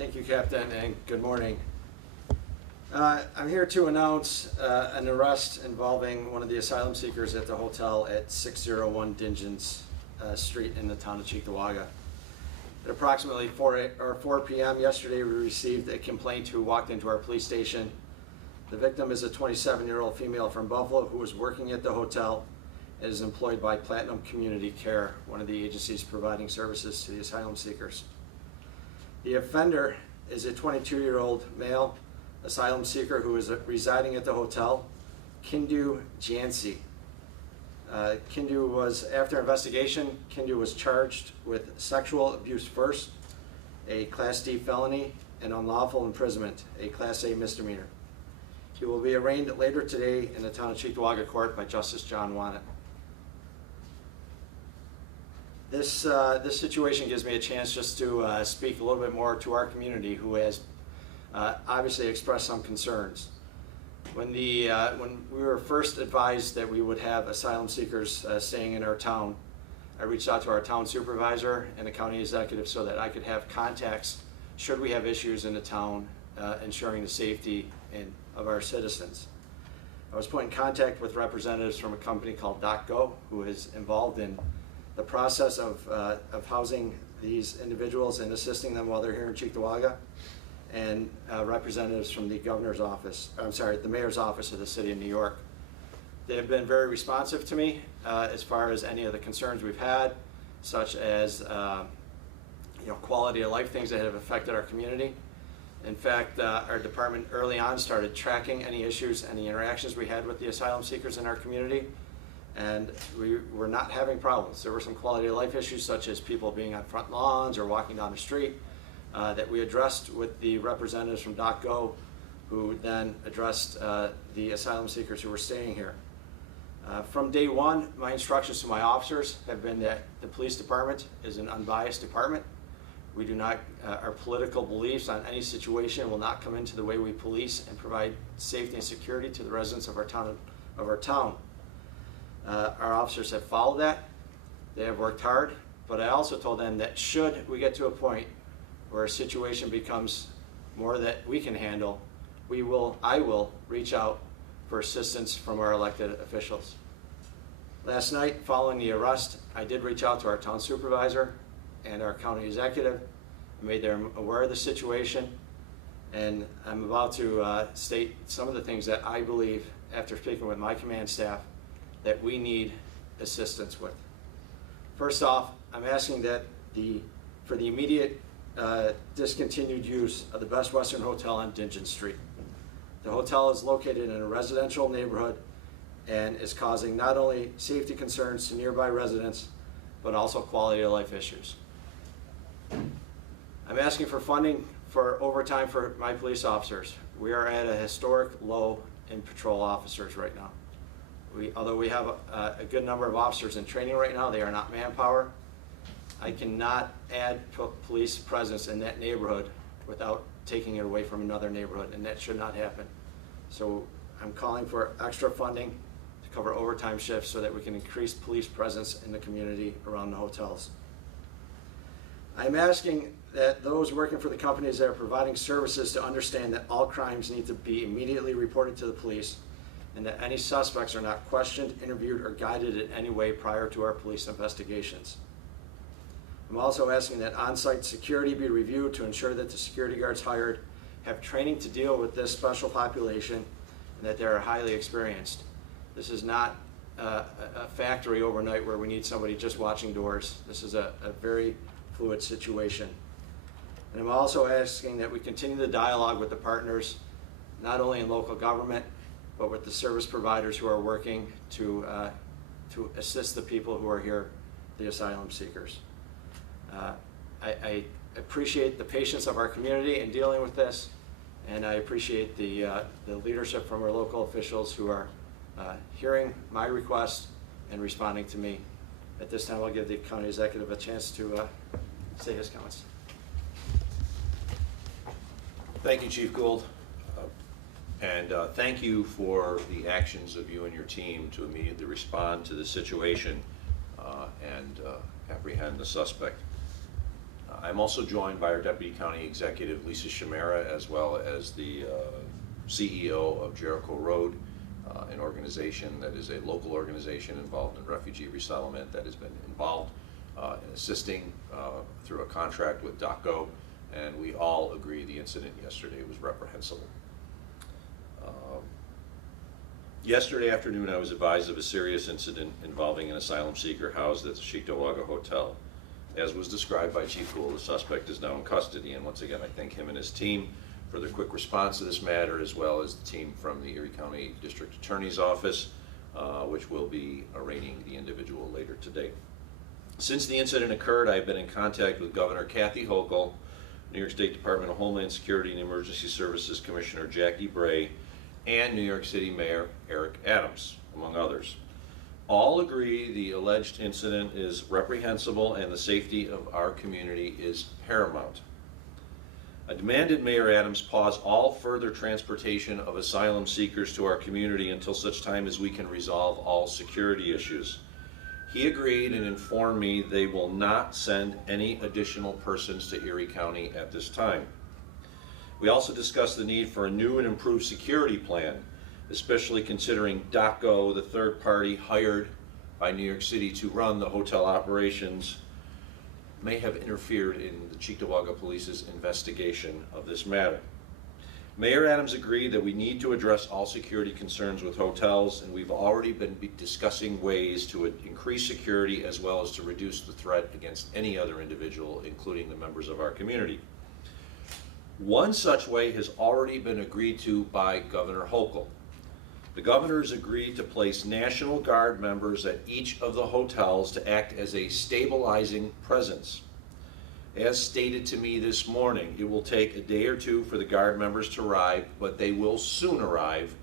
Thank you, Captain, and good morning. I'm here to announce an arrest involving one of the asylum seekers at the hotel at 601 Dingens Street in the town of Cheektowaga. At approximately 4 p.m. yesterday, we received a complaint who walked into our police station. The victim is a 27-year-old female from Buffalo who was working at the hotel and is employed by Platinum Community Care, one of the agencies providing services to the asylum seekers. The offender is a 22-year-old male asylum seeker who is residing at the hotel, Kindu Jansi. Kindu was, after investigation, Kindu was charged with sexual abuse first, a Class D felony, and unlawful imprisonment, a Class A misdemeanor. He will be arraigned later today in the town of Cheektowaga Court by Justice John Wannett. This situation gives me a chance just to speak a little bit more to our community who has obviously expressed some concerns. When we were first advised that we would have asylum seekers staying in our town, I reached out to our town supervisor and the county executive so that I could have contacts should we have issues in the town ensuring the safety of our citizens. I was put in contact with representatives from a company called DocGo, who is involved in the process of housing these individuals and assisting them while they're here in Cheektowaga, and representatives from the governor's office, the mayor's office of the city of New York. They have been very responsive to me as far as any of the concerns we've had, such as quality of life, things that have affected our community. In fact, our department early on started tracking any issues, any interactions we had with the asylum seekers in our community, and we were not having problems. There were some quality of life issues, such as people being on front lawns or walking down the street, that we addressed with the representatives from DocGo, who then addressed the asylum seekers who were staying here. From day one, my instructions to my officers have been that the police department is an unbiased department. We do not, our political beliefs on any situation will not come into the way we police and provide safety and security to the residents of our town. Our officers have followed that. They have worked hard, but I also told them that should we get to a point where a situation becomes more that we can handle, I will reach out for assistance from our elected officials. Last night, following the arrest, I did reach out to our town supervisor and our county executive. I made them aware of the situation, and I'm about to state some of the things that I believe, after speaking with my command staff, that we need assistance with. First off, I'm asking that for the immediate discontinued use of the Best Western Hotel on Dingens Street. The hotel is located in a residential neighborhood and is causing not only safety concerns to nearby residents, but also quality of life issues. I'm asking for funding for overtime for my police officers. We are at a historic low in patrol officers right now. Although we have a good number of officers in training right now, they are not manpower. I cannot add police presence in that neighborhood without taking it away from another neighborhood, and that should not happen. So I'm calling for extra funding to cover overtime shifts so that we can increase police presence in the community around the hotels. I'm asking that those working for the companies that are providing services to understand that all crimes need to be immediately reported to the police, and that any suspects are not questioned, interviewed, or guided in any way prior to our police investigations. I'm also asking that on-site security be reviewed to ensure that the security guards hired have training to deal with this special population and that they are highly experienced. This is not a factory overnight where we need somebody just watching doors. This is a very fluid situation. And I'm also asking that we continue the dialogue with the partners, not only in local government, but with the service providers who are working to assist the people who are here, the asylum seekers. I appreciate the patience of our community in dealing with this, and I appreciate the leadership from our local officials who are hearing my request and responding to me. At this time, I'll give the county executive a chance to say his comments. Thank you, Chief Gould. And thank you for the actions of you and your team to immediately respond to the situation and apprehend the suspect. I'm also joined by our Deputy County Executive, Lisa Shamara, as well as the CEO of Jericho Road, an organization that is a local organization involved in refugee resettlement that has been involved in assisting through a contract with DACO, and we all agree the incident yesterday was reprehensible. Yesterday afternoon, I was advised of a serious incident involving an asylum seeker housed at the Cheektowaga Hotel. As was described by Chief Gould, the suspect is now in custody, and once again, I thank him and his team for their quick response to this matter, as well as the team from the Erie County District Attorney's Office, which will be arraigning the individual later today. Since the incident occurred, I've been in contact with Governor Kathy Hochul, New York State Department of Homeland Security and Emergency Services Commissioner Jackie Bray, and New York City Mayor Eric Adams, among others. All agree the alleged incident is reprehensible and the safety of our community is paramount. I demanded Mayor Adams pause all further transportation of asylum seekers to our community until such time as we can resolve all security issues. He agreed and informed me they will not send any additional persons to Erie County at this time. We also discussed the need for a new and improved security plan, especially considering DACO, the third party hired by New York City to run the hotel operations, may have interfered in the Cheektowaga Police's investigation of this matter. Mayor Adams agreed that we need to address all security concerns with hotels, and we've already been discussing ways to increase security as well as to reduce the threat against any other individual, including the members of our community. One such way has already been agreed to by Governor Hochul. The governor has agreed to place National Guard members at each of the hotels to act as a stabilizing presence. As stated to me this morning, it will take a day or two for the Guard members to arrive, but they will soon arrive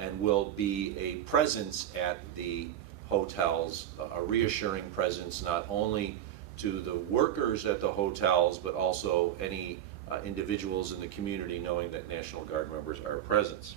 and will be a presence at the hotels, a reassuring presence not only to the workers at the hotels, but also any individuals in the community knowing that National Guard members are present.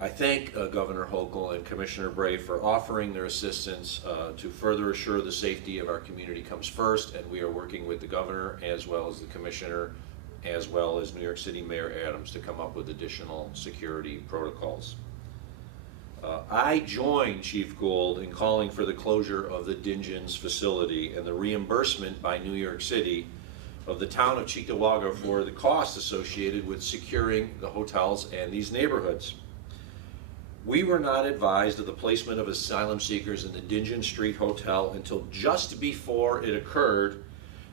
I thank Governor Hochul and Commissioner Bray for offering their assistance to further assure the safety of our community comes first, and we are working with the governor as well as the commissioner as well as New York City Mayor Adams to come up with additional security protocols. I join Chief Gould in calling for the closure of the Dingens facility and the reimbursement by New York City of the town of Cheektowaga for the costs associated with securing the hotels and these neighborhoods. We were not advised of the placement of asylum seekers in the Dingen Street Hotel until just before it occurred.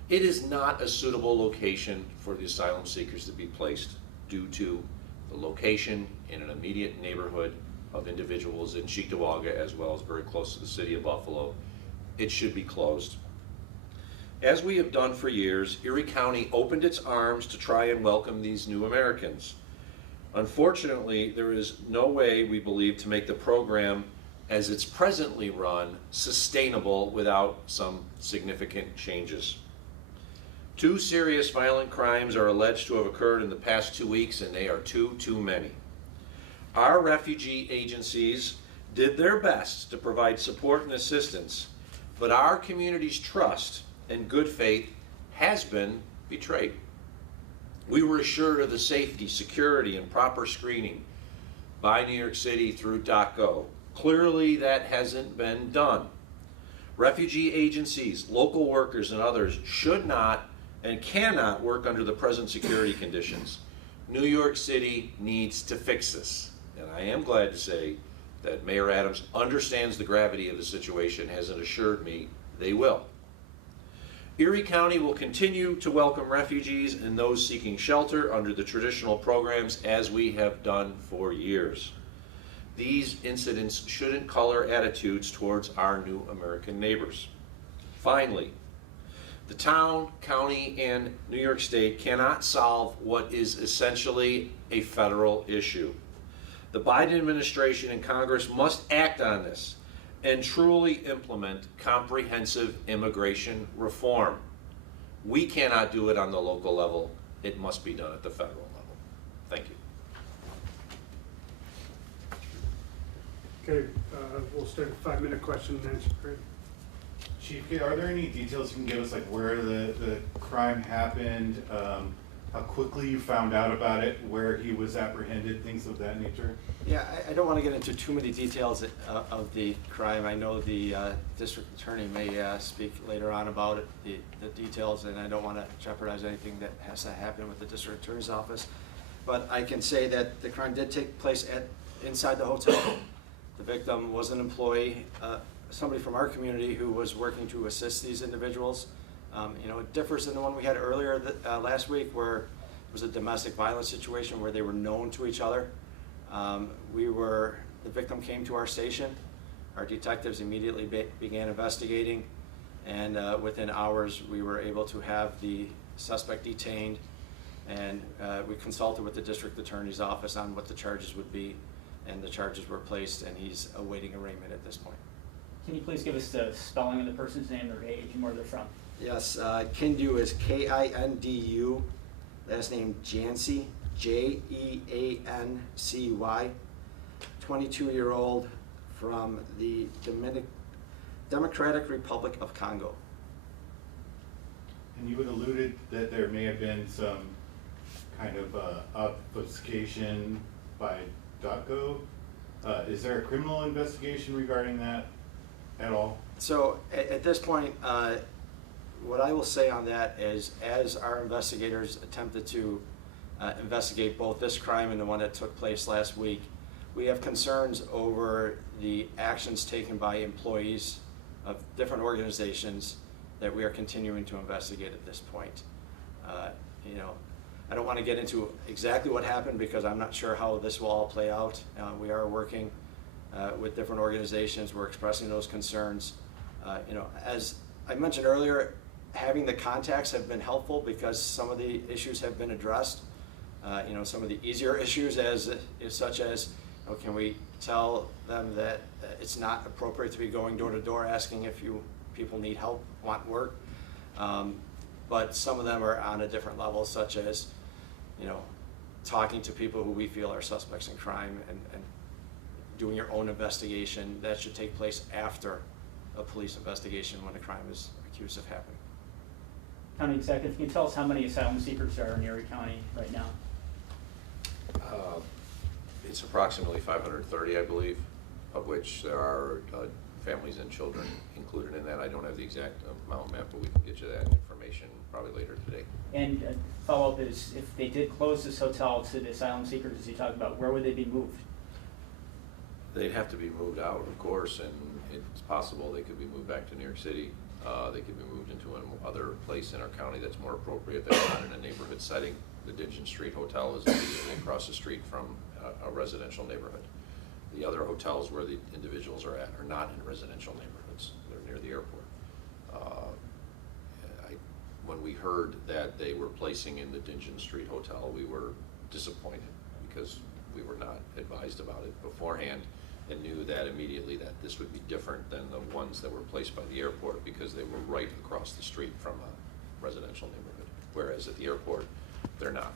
It is not a suitable location for the asylum seekers to be placed due to the location in an immediate neighborhood of individuals in Cheektowaga as well as very close to the city of Buffalo. It should be closed. As we have done for years, Erie County opened its arms to try and welcome these new Americans. Unfortunately, there is no way, we believe, to make the program as it's presently run sustainable without some significant changes. 2 serious violent crimes are alleged to have occurred in the past 2 weeks, and they are too many. Our refugee agencies did their best to provide support and assistance, but our community's trust and good faith has been betrayed. We were assured of the safety, security, and proper screening by New York City through DACO. Clearly, that hasn't been done. Refugee agencies, local workers, and others should not and cannot work under the present security conditions. New York City needs to fix this. And I am glad to say that Mayor Adams understands the gravity of the situation, has assured me they will. Erie County will continue to welcome refugees and those seeking shelter under the traditional programs as we have done for years. These incidents shouldn't color attitudes towards our new American neighbors. Finally, the town, county, and New York State cannot solve what is essentially a federal issue. The Biden administration and Congress must act on this and truly implement comprehensive immigration reform. We cannot do it on the local level. It must be done at the federal level. Thank you. Okay, we'll start a 5-minute question and answer period. Chief, are there any details you can give us, like where the crime happened, how quickly you found out about it, where he was apprehended, things of that nature? Yeah, I don't want to get into too many details of the crime. I know the district attorney may speak later on about it, the details, and I don't want to jeopardize anything that has to happen with the district attorney's office. But I can say that the crime did take place inside the hotel. The victim was an employee, somebody from our community who was working to assist these individuals. You know, it differs than the one we had earlier last week, where it was a domestic violence situation where they were known to each other. The victim came to our station. Our detectives immediately began investigating, and within hours we were able to have the suspect detained, and we consulted with the district attorney's office on what the charges would be, and the charges were placed, and he's awaiting arraignment at this point. Can you please give us the spelling of the person's name, their age, and where they're from? Yes, Kindu is Kindu, last name Jancy, Jeancy, 22-year-old from the Democratic Republic of Congo. And you had alluded that there may have been some kind of obfuscation by DOTGO. Is there a criminal investigation regarding that at all? So at this point, what I will say on that is, as our investigators attempted to investigate both this crime and the one that took place last week, we have concerns over the actions taken by employees of different organizations that we are continuing to investigate at this point. You know, I don't want to get into exactly what happened because I'm not sure how this will all play out. We are working with different organizations. We're expressing those concerns. You know, as I mentioned earlier, having the contacts have been helpful because some of the issues have been addressed. You know, some of the easier issues such as, you know, can we tell them that it's not appropriate to be going door to door asking if people need help, want work. But some of them are on a different level, such as, you know, talking to people who we feel are suspects in crime and doing your own investigation. That should take place after a police investigation when a crime is accused of happening. County Executive, can you tell us how many asylum seekers there are in Erie County right now? It's approximately 530, I believe, of which there are families and children included in that. I don't have the exact amount, Matt, but we can get you that information probably later today. And follow-up is, if they did close this hotel to the asylum seekers, as you talked about, where would they be moved? They'd have to be moved out, of course, and it's possible they could be moved back to New York City. They could be moved into another place in our county that's more appropriate, that's not in a neighborhood setting. The Digeon Street Hotel is immediately across the street from a residential neighborhood. The other hotels where the individuals are at are not in residential neighborhoods. They're near the airport. When we heard that they were placing in the Digeon Street Hotel, we were disappointed because we were not advised about it beforehand and knew that immediately that this would be different than the ones that were placed by the airport because they were right across the street from a residential neighborhood, whereas at the airport, they're not.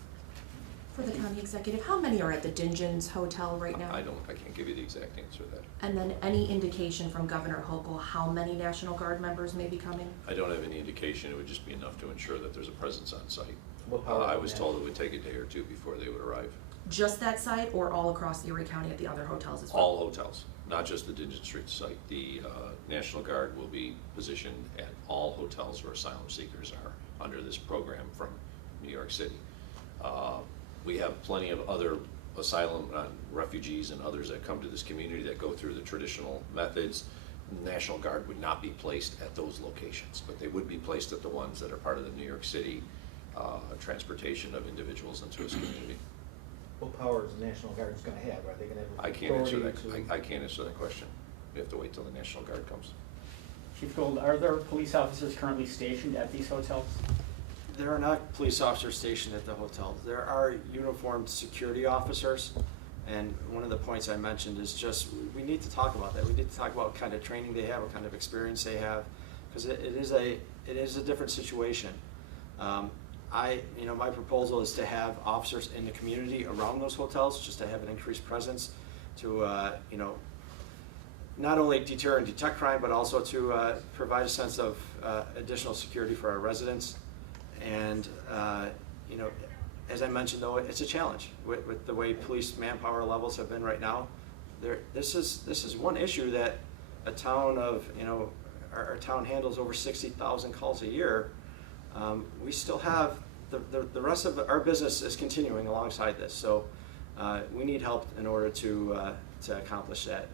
For the county executive, how many are at the Dingens Hotel right now? I can't give you the exact answer to that. And then any indication from Governor Hochul how many National Guard members may be coming? I don't have any indication. It would just be enough to ensure that there's a presence on site. What power I do was they told have? it would take a day or two before they would arrive. Just that site or all across Erie County at the other hotels as well? All hotels, not just the Digeon Street site. The National Guard will be positioned at all hotels where asylum seekers are under this program from New York City. We have plenty of other asylum refugees and others that come to this community that go through the traditional methods. The National Guard would not be placed at those locations, but they would be placed at the ones that are part of the New York City transportation of individuals into this community. What power is the National Guard's gonna have? Are they gonna have I can't answer that. authority to? I can't answer that question. We have to wait till the National Guard comes. Chief Gold, are there police officers currently stationed at these hotels? There are not police officers stationed at the hotels. There are uniformed security officers, and one of the points I mentioned is just we need to talk about that. We need to talk about what kind of training they have, what kind of experience they have, because it is a different situation. My proposal is to have officers in the community around those hotels, just to have an increased presence, to not only deter and detect crime, but also to provide a sense of additional security for our residents. And you know, as I mentioned, though, it's a challenge with the way police manpower levels have been right now. This is one issue that a town of, you know, our town handles over 60,000 calls a year. We still have the rest of our business is continuing alongside this, so we need help in order to accomplish that.